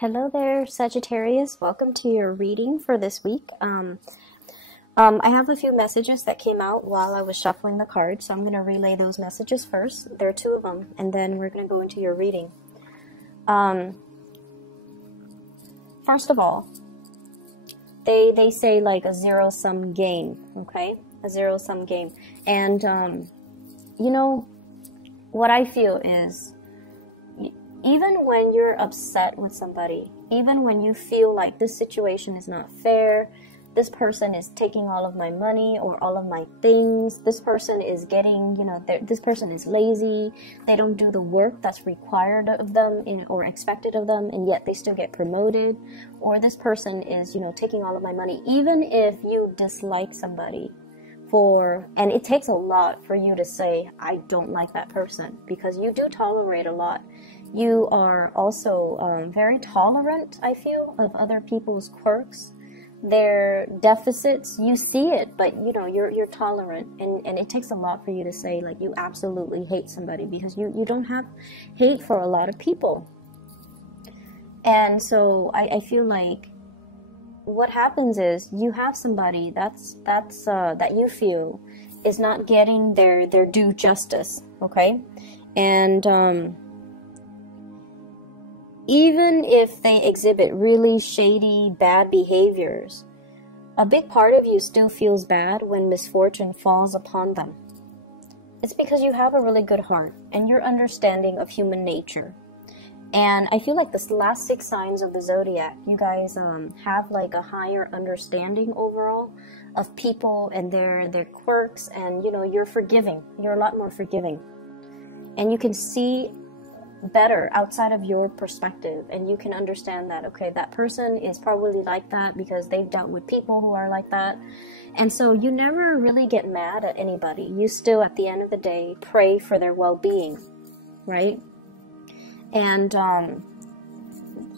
Hello there, Sagittarius. Welcome to your reading for this week. I have a few messages that came out while I was shuffling the cards, so I'm going to relay those messages first. There are two of them, and then we're going to go into your reading. First of all, they say like a zero-sum game, okay? A zero-sum game. And, you know, what I feel is, even when you're upset with somebody, even when you feel like this situation is not fair, this person is taking all of my money or all of my things, this person is getting, this person is lazy, they don't do the work that's required of them or expected of them, and yet they still get promoted, or this person is, taking all of my money. Even if you dislike somebody and it takes a lot for you to say, I don't like that person, because you do tolerate a lot. You are also very tolerant, I feel, of other people's quirks, their deficits. You see it, but you're tolerant, and it takes a lot for you to say like you absolutely hate somebody, because you don't have hate for a lot of people. And so I feel like what happens is you have somebody that you feel is not getting their due justice, okay? And even if they exhibit really shady, bad behaviors, a big part of you still feels bad when misfortune falls upon them. It's because you have a really good heart and your understanding of human nature. And I feel like the last 6 signs of the zodiac, you guys have like a higher understanding overall of people and their quirks, and you're forgiving. You're a lot more forgiving. And you can see better outside of your perspective, and you can understand that, okay, that person is probably like that because they've dealt with people who are like that. And so you never really get mad at anybody. You still, at the end of the day, pray for their well-being, right? And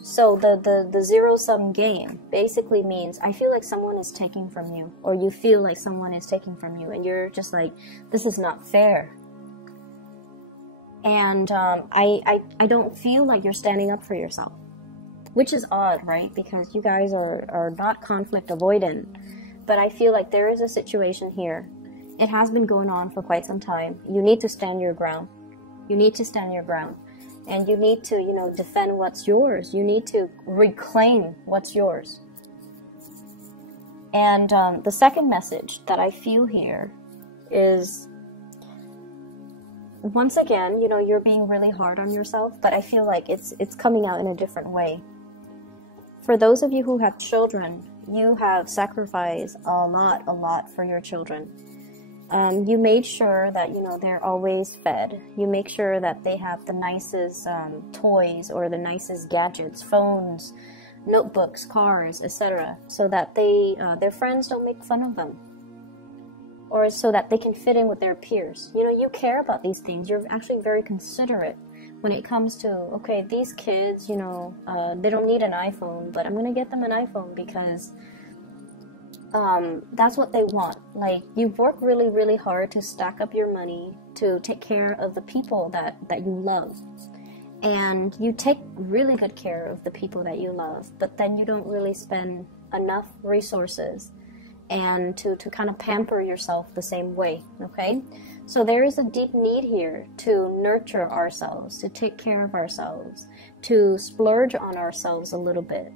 so the zero-sum game basically means I feel like someone is taking from you, or you feel like someone is taking from you, and you're just like, this is not fair. And I don't feel like you're standing up for yourself, which is odd, right? Because you guys are not conflict avoidant. But I feel like there is a situation here. It has been going on for quite some time. You need to stand your ground. You need to stand your ground. And you need to, defend what's yours. You need to reclaim what's yours. And the second message that I feel here is, once again, you're being really hard on yourself, but I feel like it's coming out in a different way. For those of you who have children, you have sacrificed a lot for your children. You made sure that, they're always fed. You make sure that they have the nicest toys or the nicest gadgets, phones, notebooks, cars, etc., so that their friends don't make fun of them, or so that they can fit in with their peers. You care about these things. You're actually very considerate when it comes to, okay, these kids, they don't need an iPhone, but I'm going to get them an iPhone because that's what they want. Like, you've worked really, really hard to stack up your money to take care of the people that you love. And you take really good care of the people that you love, but then you don't really spend enough resources and to kind of pamper yourself the same way, okay? So there is a deep need here to nurture ourselves, to take care of ourselves, to splurge on ourselves a little bit,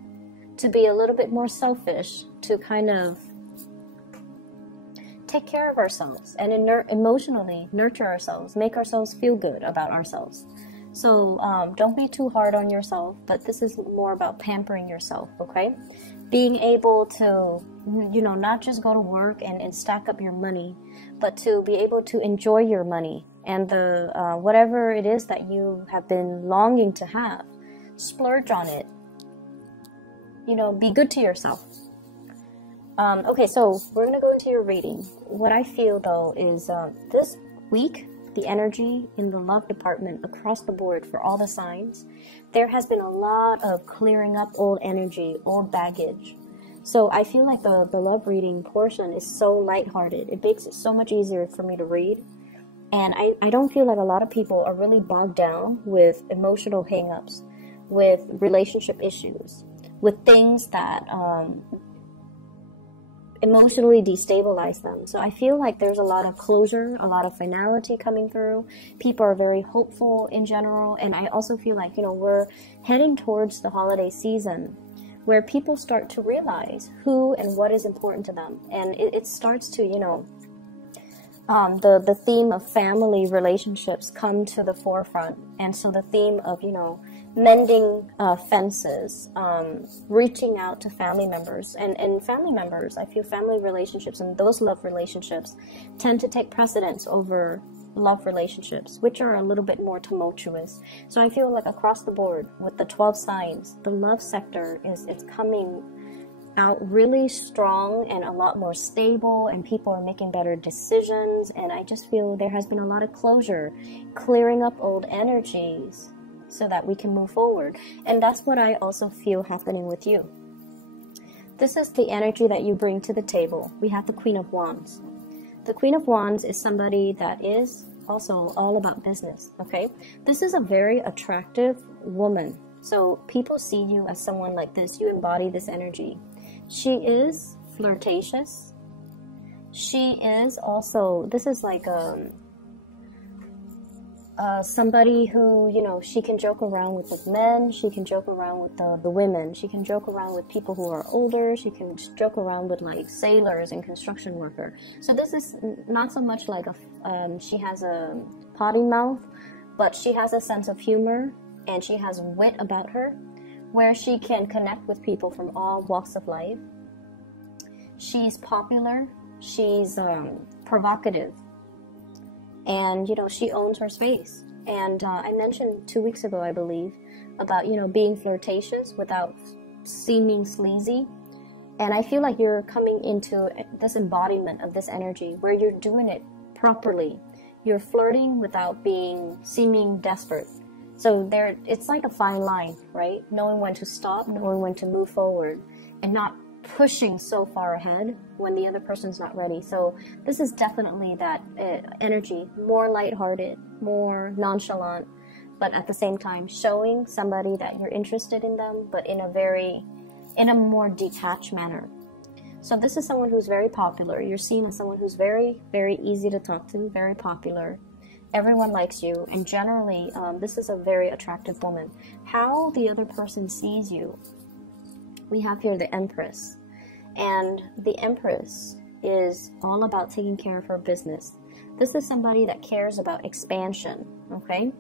to be a little bit more selfish, to kind of take care of ourselves and emotionally nurture ourselves, make ourselves feel good about ourselves. So don't be too hard on yourself, but this is more about pampering yourself, okay? Being able to, not just go to work and stack up your money, but to be able to enjoy your money and the whatever it is that you have been longing to have. Splurge on it. Be good to yourself. Okay, so we're going to go into your reading. What I feel, though, is this week, the energy in the love department across the board for all the signs, there has been a lot of clearing up old energy, old baggage. So I feel like the love reading portion is so lighthearted. It makes it so much easier for me to read. And I don't feel like a lot of people are really bogged down with emotional hang-ups. with relationship issues, with things that emotionally destabilize them. So I feel like there's a lot of closure, a lot of finality coming through. People are very hopeful in general. And I also feel like, we're heading towards the holiday season where people start to realize who and what is important to them. And it starts to, the theme of family relationships come to the forefront. And so the theme of, mending fences, reaching out to family members. And family members, I feel family relationships and those love relationships tend to take precedence over love relationships, which are a little bit more tumultuous. So I feel like across the board with the 12 signs, the love sector it's coming out really strong and a lot more stable, and people are making better decisions. And I just feel there has been a lot of closure, clearing up old energies so that we can move forward. And that's what I also feel happening with you. This is the energy that you bring to the table. We have the Queen of Wands. The Queen of Wands is somebody that is also all about business, okay? This is a very attractive woman. So people see you as someone like this. You embody this energy. She is flirtatious. She is also, this is like somebody who, she can joke around with the men, she can joke around with the women, she can joke around with people who are older, she can joke around with like sailors and construction worker. So this is not so much like she has a potty mouth, but she has a sense of humor and she has wit about her, where she can connect with people from all walks of life. She's popular, she's provocative, and she owns her space. And I mentioned 2 weeks ago, I believe, about being flirtatious without seeming sleazy. And I feel like you're coming into this embodiment of this energy where you're doing it properly. You're flirting without seeming desperate. So it's like a fine line, right? Knowing when to stop, knowing when to move forward, and not pushing so far ahead when the other person's not ready. So this is definitely that energy, more lighthearted, more nonchalant, but at the same time showing somebody that you're interested in them, but in a more detached manner. So this is someone who's very popular. You're seen as someone who's very, very easy to talk to, very popular. Everyone likes you, and generally, this is a very attractive woman. How the other person sees you, we have here the Empress. And the Empress is all about taking care of her business. This is somebody that cares about expansion, okay?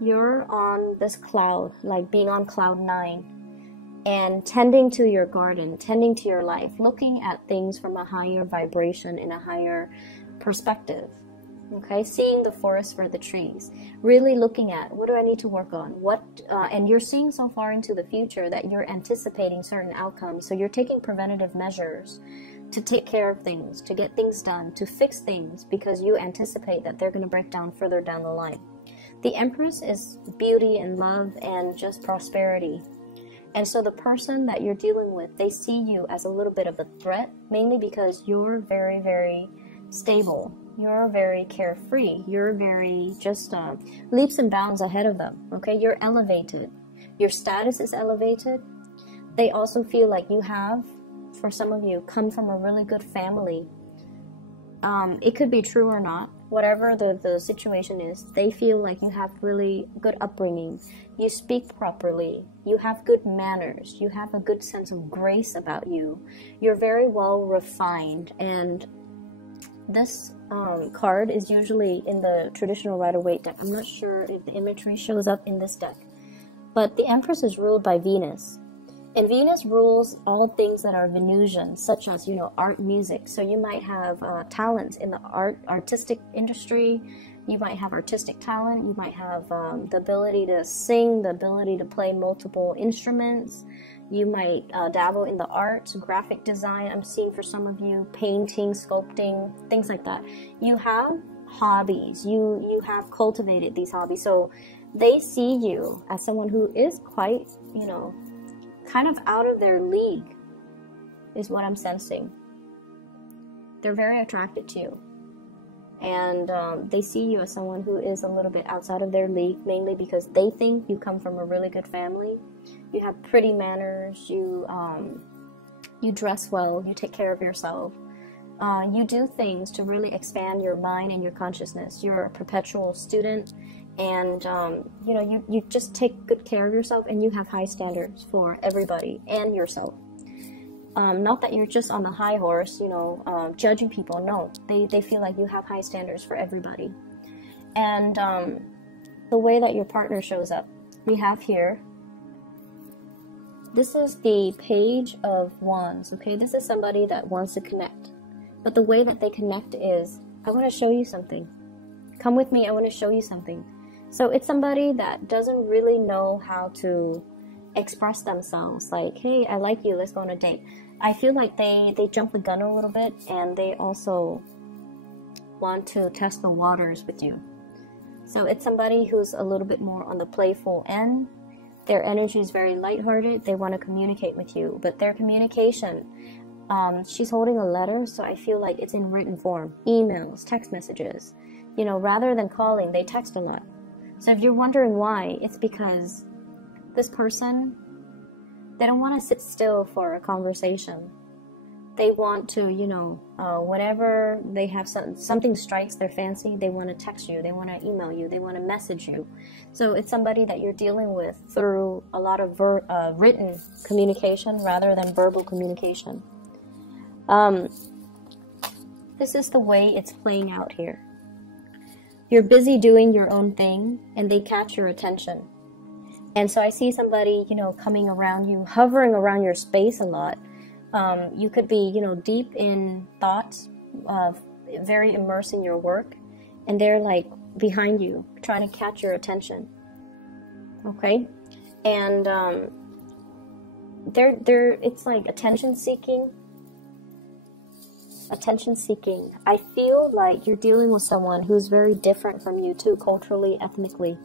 You're on this cloud, like being on cloud 9, and tending to your garden, tending to your life, looking at things from a higher vibration, in a higher perspective. Okay, seeing the forest for the trees, really looking at what do I need to work on, and you're seeing so far into the future that you're anticipating certain outcomes. So you're taking preventative measures to take care of things, to get things done, to fix things, because you anticipate that they're going to break down further down the line. The Empress is beauty and love and just prosperity. And so the person that you're dealing with, they see you as a little bit of a threat, mainly because you're very, very stable. You're very carefree. You're very just leaps and bounds ahead of them. Okay, you're elevated. Your status is elevated. They also feel like you have, for some of you, come from a really good family. It could be true or not. Whatever the situation is, they feel like you have really good upbringing. You speak properly. You have good manners. You have a good sense of grace about you. You're very well refined, and this card is usually in the traditional Rider-Waite deck. I'm not sure if the imagery shows up in this deck. But the Empress is ruled by Venus. And Venus rules all things that are Venusian, such as, art, music. So you might have talents in the artistic industry. You might have artistic talent. You might have the ability to sing, the ability to play multiple instruments. You might dabble in the arts, graphic design. I'm seeing for some of you, painting, sculpting, things like that. You have hobbies. You have cultivated these hobbies. So they see you as someone who is quite, kind of out of their league, is what I'm sensing. They're very attracted to you. And they see you as someone who is a little bit outside of their league, mainly because they think you come from a really good family. You have pretty manners, you dress well, you take care of yourself. You do things to really expand your mind and your consciousness. You're a perpetual student, and you know, you just take good care of yourself, and you have high standards for everybody and yourself. Not that you're just on the high horse, you know, judging people. No, they feel like you have high standards for everybody. And the way that your partner shows up, we have here, this is the Page of Wands, okay? This is somebody that wants to connect. But the way that they connect is, I want to show you something. Come with me, I want to show you something. So it's somebody that doesn't really know how to express themselves. Like, hey, I like you, let's go on a date. I feel like they jump the gun a little bit, and they also want to test the waters with you. So it's somebody who's a little bit more on the playful end. Their energy is very lighthearted. They want to communicate with you, but their communication, she's holding a letter, so I feel like it's in written form. Emails, text messages. You know, rather than calling, they text a lot. So if you're wondering why, it's because this person, they don't want to sit still for a conversation. They want to, you know, whenever they have something strikes their fancy, they want to text you, they want to email you, they want to message you. So it's somebody that you're dealing with through a lot of written communication rather than verbal communication. This is the way it's playing out here. You're busy doing your own thing, and they catch your attention. And so I see somebody, you know, coming around you, hovering around your space a lot. You could be, you know, deep in thoughts, very immersed in your work, and they're like behind you, trying to catch your attention. Okay? And it's like attention seeking. Attention seeking. I feel like you're dealing with someone who's very different from you too, culturally, ethnically.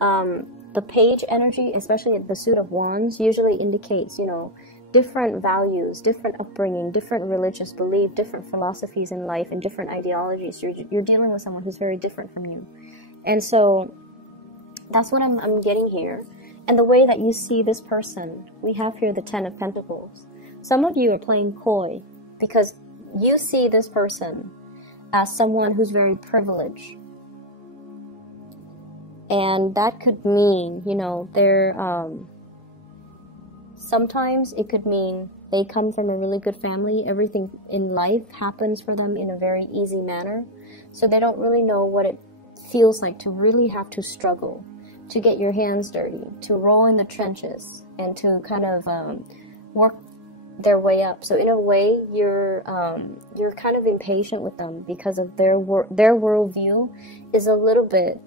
The page energy, especially the Suit of Wands, usually indicates, you know, different values, different upbringing, different religious belief, different philosophies in life, and different ideologies. You're dealing with someone who's very different from you. And so that's what I'm getting here. And the way that you see this person, we have here the Ten of Pentacles. Some of you are playing coy because you see this person as someone who's very privileged. And that could mean, you know, they're, sometimes it could mean they come from a really good family. Everything in life happens for them in a very easy manner. So they don't really know what it feels like to really have to struggle, to get your hands dirty, to roll in the trenches, and to kind of work their way up. So in a way, you're kind of impatient with them because of their worldview is a little bit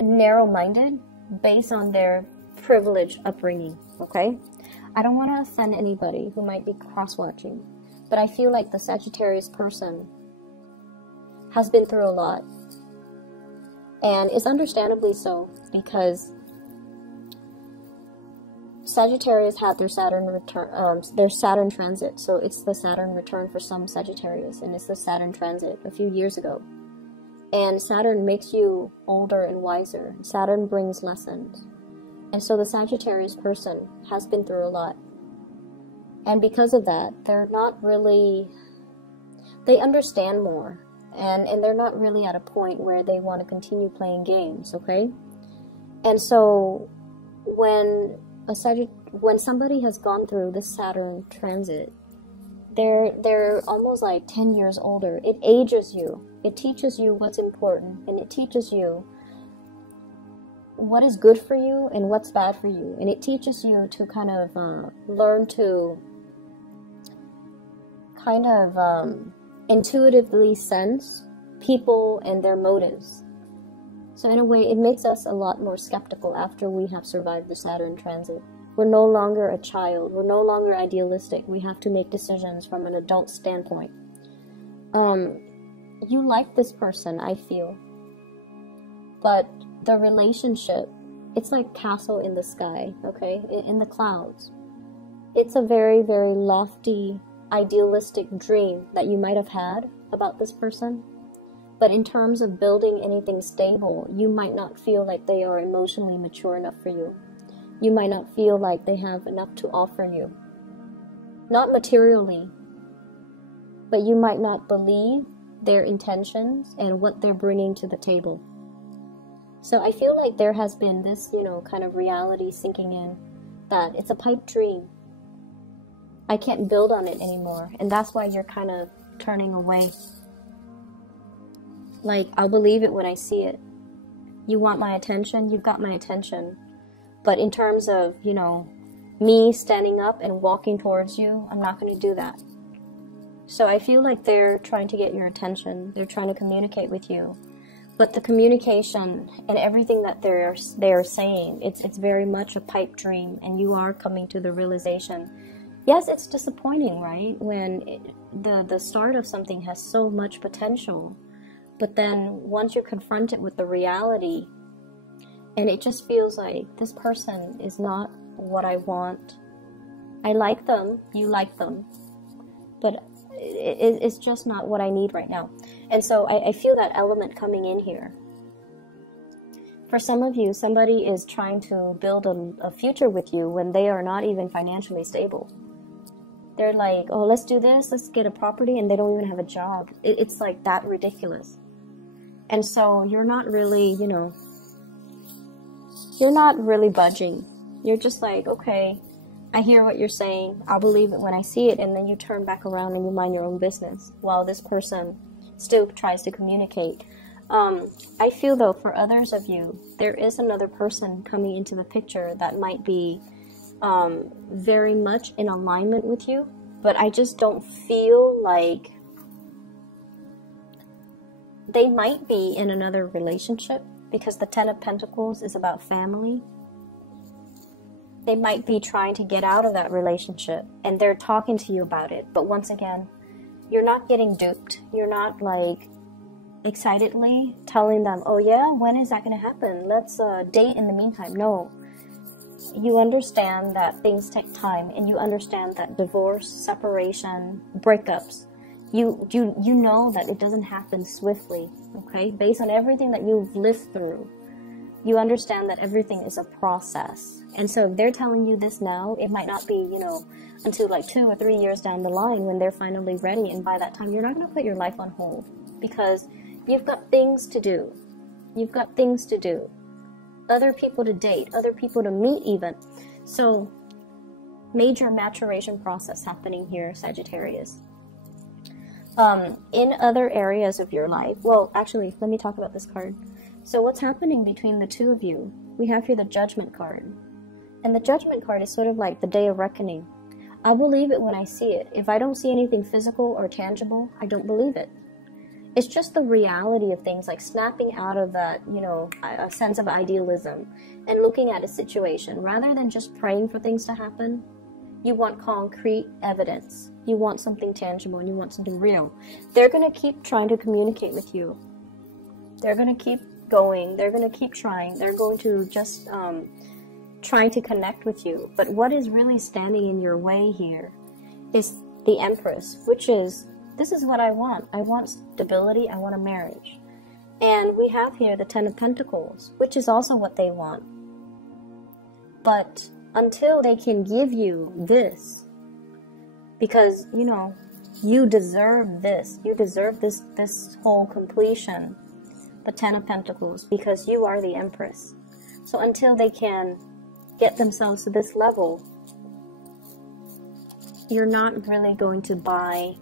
narrow-minded based on their privileged upbringing. Okay, I don't want to offend anybody who might be cross-watching, but I feel like the Sagittarius person has been through a lot, and it's understandably so, because Sagittarius had their Saturn return, their Saturn transit. So it's the Saturn return for some Sagittarius, and it's the Saturn transit a few years ago. And Saturn makes you older and wiser. Saturn brings lessons. And so the Sagittarius person has been through a lot. And because of that, they're not really, they understand more. And they're not really at a point where they want to continue playing games, okay? And so when somebody has gone through this Saturn transit, they're almost like 10 years older. It ages you. It teaches you what's important, and it teaches you what is good for you and what's bad for you. And it teaches you to kind of learn to kind of intuitively sense people and their motives. So in a way, it makes us a lot more skeptical after we have survived the Saturn transit. We're no longer a child. We're no longer idealistic. We have to make decisions from an adult standpoint. You like this person, I feel. But the relationship, it's like castle in the sky, okay? In the clouds. It's a very, very lofty, idealistic dream that you might have had, about this person. But in terms of building anything stable, you might not feel like they are emotionally mature enough for you. You might not feel like they have enough to offer you. Not materially, but you might not believe their intentions and what they're bringing to the table. So I feel like there has been this, kind of reality sinking in that it's a pipe dream. I can't build on it anymore. And that's why you're kind of turning away. Like, I'll believe it when I see it. You want my attention? You've got my attention. But in terms of, me standing up and walking towards you, I'm not going to do that. So I feel like they're trying to get your attention. They're trying to communicate with you. But the communication and everything that they're saying, it's very much a pipe dream, and you are coming to the realization. Yes, it's disappointing, right? When the start of something has so much potential, but then once you're confronted with the reality, and it just feels like this person is not what I want. I like them, you like them, but it's just not what I need right now. And so I feel that element coming in here. For some of you, somebody is trying to build a future with you when they are not even financially stable. They're like, oh, let's do this, let's get a property, and they don't even have a job. It's like that ridiculous. And so you're not really, you're not really budging. You're just like, okay, I hear what you're saying. I'll believe it when I see it. And then you turn back around and you mind your own business while this person still tries to communicate. I feel, though, for others of you, there is another person coming into the picture that might be very much in alignment with you. But I just don't feel like they might be in another relationship, because the Ten of Pentacles is about family. They might be trying to get out of that relationship, and they're talking to you about it. But once again, you're not getting duped. You're not like excitedly telling them, oh yeah, when is that going to happen? Let's date in the meantime. No. You understand that things take time, and you understand that divorce, separation, breakups, you know that it doesn't happen swiftly, okay? Based on everything that you've lived through, you understand that everything is a process. And so if they're telling you this now, it might not be, until like 2 or 3 years down the line when they're finally ready. And by that time, you're not going to put your life on hold, because you've got things to do. You've got things to do. Other people to date, other people to meet even. So, major maturation process happening here, Sagittarius. In other areas of your life, well, actually, let me talk about this card. So what's happening between the two of you? We have here the Judgment card. And the Judgment card is sort of like the Day of Reckoning. I believe it when I see it. If I don't see anything physical or tangible, I don't believe it. It's just the reality of things, like snapping out of that, a sense of idealism and looking at a situation. Rather than just praying for things to happen, you want concrete evidence. You want something tangible, and you want something real. They're going to keep trying to communicate with you. They're going to keep going. They're going to keep trying. They're going to just trying to connect with you. But what is really standing in your way here is the Empress, which is, this is what I want. I want stability. I want a marriage. And we have here the Ten of Pentacles, which is also what they want. But until they can give you this, because, you deserve this. You deserve this whole completion, the Ten of Pentacles, because you are the Empress. So until they can get themselves to this level, you're not really going to buy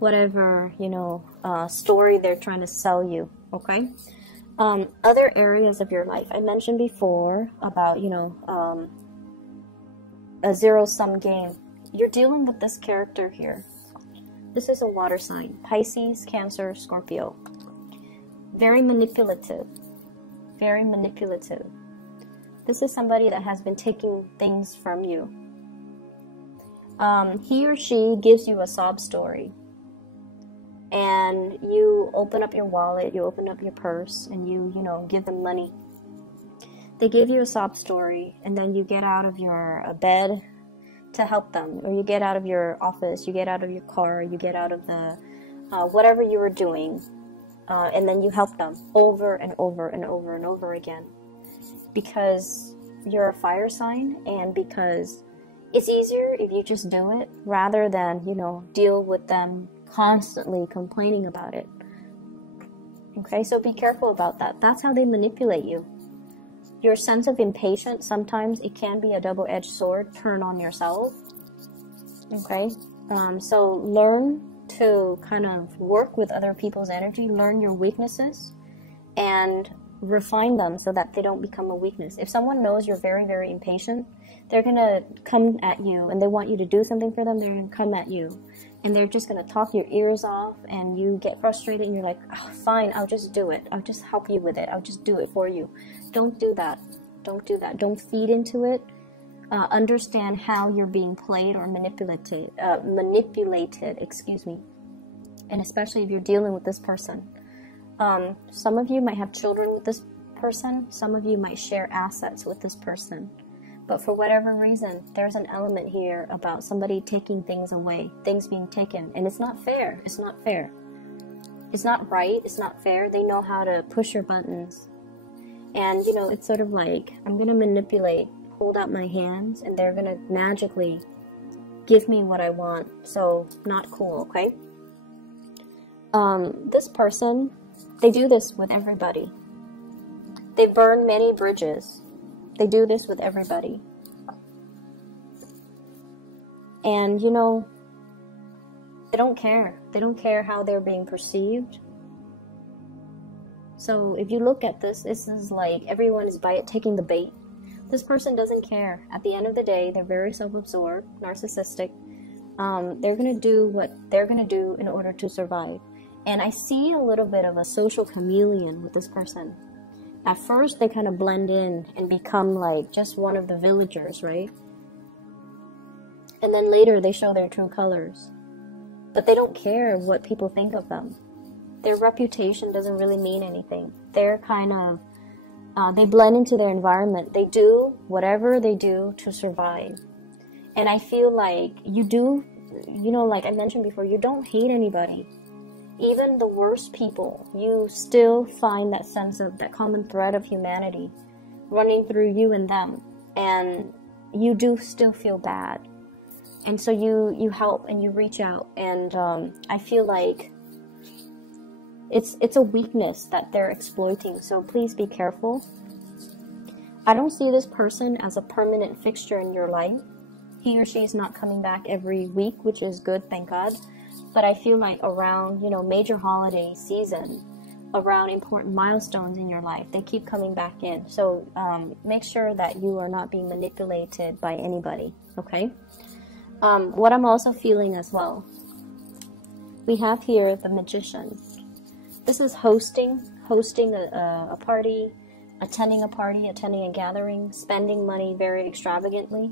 whatever, story they're trying to sell you, okay? Other areas of your life. I mentioned before about, a zero-sum game. You're dealing with this character here. This is a water sign. Pisces, Cancer, Scorpio. Very manipulative. Very manipulative. This is somebody that has been taking things from you. He or she gives you a sob story. And you open up your wallet, you open up your purse, and you give them money. They give you a sob story, and then you get out of your bed to help them, or you get out of your office, you get out of your car, you get out of the whatever you were doing, and then you help them over and over and over and over again, because you're a fire sign, and because it's easier if you just do it rather than, you know, deal with them constantly complaining about it. Okay, so be careful about that. That's how they manipulate you. Your sense of impatience, sometimes it can be a double-edged sword, turn on yourself. Okay, so learn to kind of work with other people's energy, learn your weaknesses, and refine them so that they don't become a weakness. If someone knows you're very, very impatient, they're gonna come at you, and they want you to do something for them, they're gonna come at you, and they're just gonna talk your ears off, and you get frustrated, and you're like, oh, fine, I'll just do it. I'll just help you with it. I'll just do it for you. Don't do that. Don't do that. Don't feed into it. Understand how you're being played or manipulated, excuse me. And especially if you're dealing with this person. Some of you might have children with this person. Some of you might share assets with this person. But for whatever reason, there's an element here about somebody taking things away, things being taken. And it's not fair. It's not fair. It's not right. It's not fair. They know how to push your buttons. And, you know, it's sort of like, I'm going to manipulate, hold out my hands, and they're going to magically give me what I want. So, not cool, okay? This person, they do this with everybody. They burn many bridges. They do this with everybody. And, you know, they don't care. They don't care how they're being perceived. So if you look at this, this is like everyone is taking the bait. This person doesn't care. At the end of the day, they're very self-absorbed, narcissistic. They're going to do what they're going to do in order to survive. And I see a little bit of a social chameleon with this person. At first, they kind of blend in and become like just one of the villagers, right? And then later, they show their true colors. But they don't care what people think of them. Their reputation doesn't really mean anything. They're kind of, they blend into their environment. They do whatever they do to survive. And I feel like you do, you know, like I mentioned before, you don't hate anybody. Even the worst people, you still find that sense of, that common thread of humanity running through you and them. And you do still feel bad. And so you help and you reach out. And I feel like it's a weakness that they're exploiting. So please be careful. I don't see this person as a permanent fixture in your life. He or she is not coming back every week, which is good, thank God. But I feel like around, you know, major holiday season, around important milestones in your life, they keep coming back in. So make sure that you are not being manipulated by anybody, okay? What I'm also feeling as well, we have here the Magician. This is hosting a party, attending a gathering, spending money very extravagantly.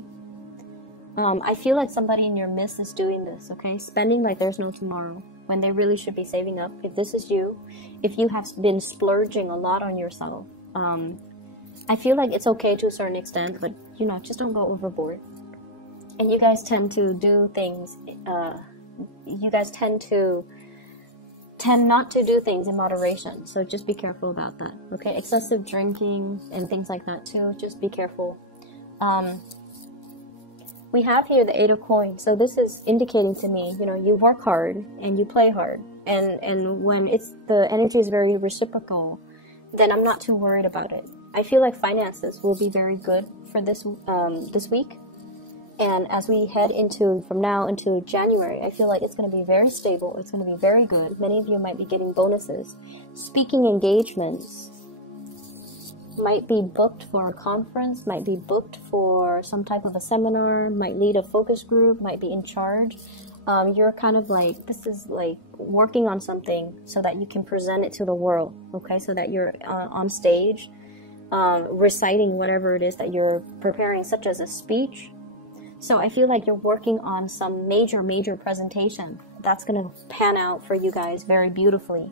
I feel like somebody in your midst is doing this, okay? Spending like there's no tomorrow, when they really should be saving up. If this is you, if you have been splurging a lot on yourself, I feel like it's okay to a certain extent, but, you know, just don't go overboard. And you guys tend to do things, you guys tend not to do things in moderation, so just be careful about that, okay? Excessive drinking and things like that too, just be careful. We have here the Eight of Coins, so this is indicating to me, you know, you work hard and you play hard, and when the energy is very reciprocal, then I'm not too worried about it. I feel like finances will be very good for this week, and as we head from now into January, I feel like it's going to be very stable. It's going to be very good. Many of you might be getting bonuses. Speaking engagements might be booked for a conference, might be booked for some type of a seminar, might lead a focus group, might be in charge. You're kind of like, this is like working on something so that you can present it to the world, okay? So that you're on stage, reciting whatever it is that you're preparing, such as a speech. So I feel like you're working on some major presentation that's going to pan out for you guys very beautifully.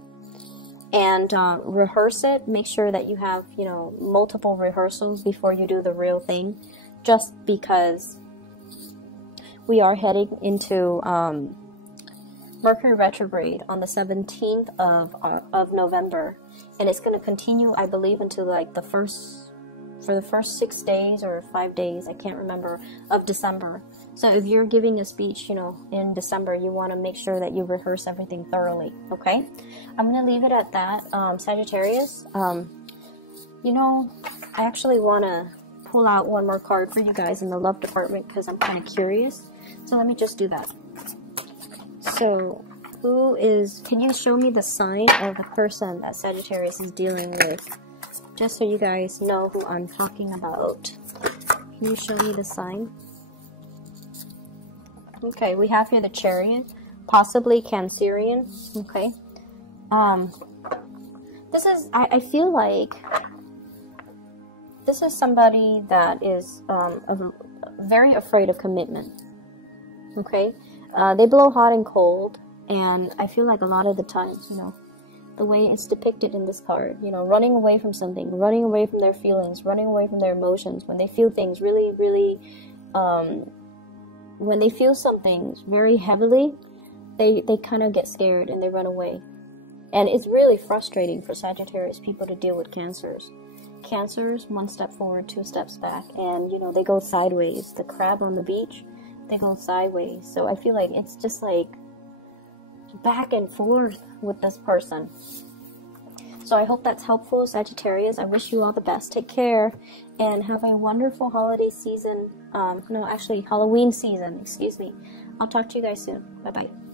And rehearse it. Make sure that you have, you know, multiple rehearsals before you do the real thing, just because we are heading into Mercury retrograde on the 17th of November, and it's going to continue, I believe, until like for the first 6 days or 5 days, I can't remember, of December. So if you're giving a speech, you know, in December, you want to make sure that you rehearse everything thoroughly, okay? I'm going to leave it at that. Sagittarius, you know, I actually want to pull out one more card for you guys in the love department because I'm kind of curious. So let me just do that. So, can you show me the sign of the person that Sagittarius is dealing with? Just so you guys know who I'm talking about. Can you show me the sign? Okay, we have here the Chariot, possibly Cancerian. Okay. This is, I feel like this is somebody that is very afraid of commitment. Okay. They blow hot and cold, and I feel like a lot of the times, you know, the way it's depicted in this card, you know, running away from something, running away from their feelings, running away from their emotions, when they feel things really, really, when they feel something very heavily, they kind of get scared and they run away. And it's really frustrating for Sagittarius people to deal with Cancers. Cancers, 1 step forward, 2 steps back, and, you know, they go sideways. The crab on the beach, they go sideways. So I feel like it's just like back and forth with this person. So I hope that's helpful, Sagittarius. I wish you all the best. Take care and have a wonderful holiday season. No, actually Halloween season, excuse me. I'll talk to you guys soon. Bye bye.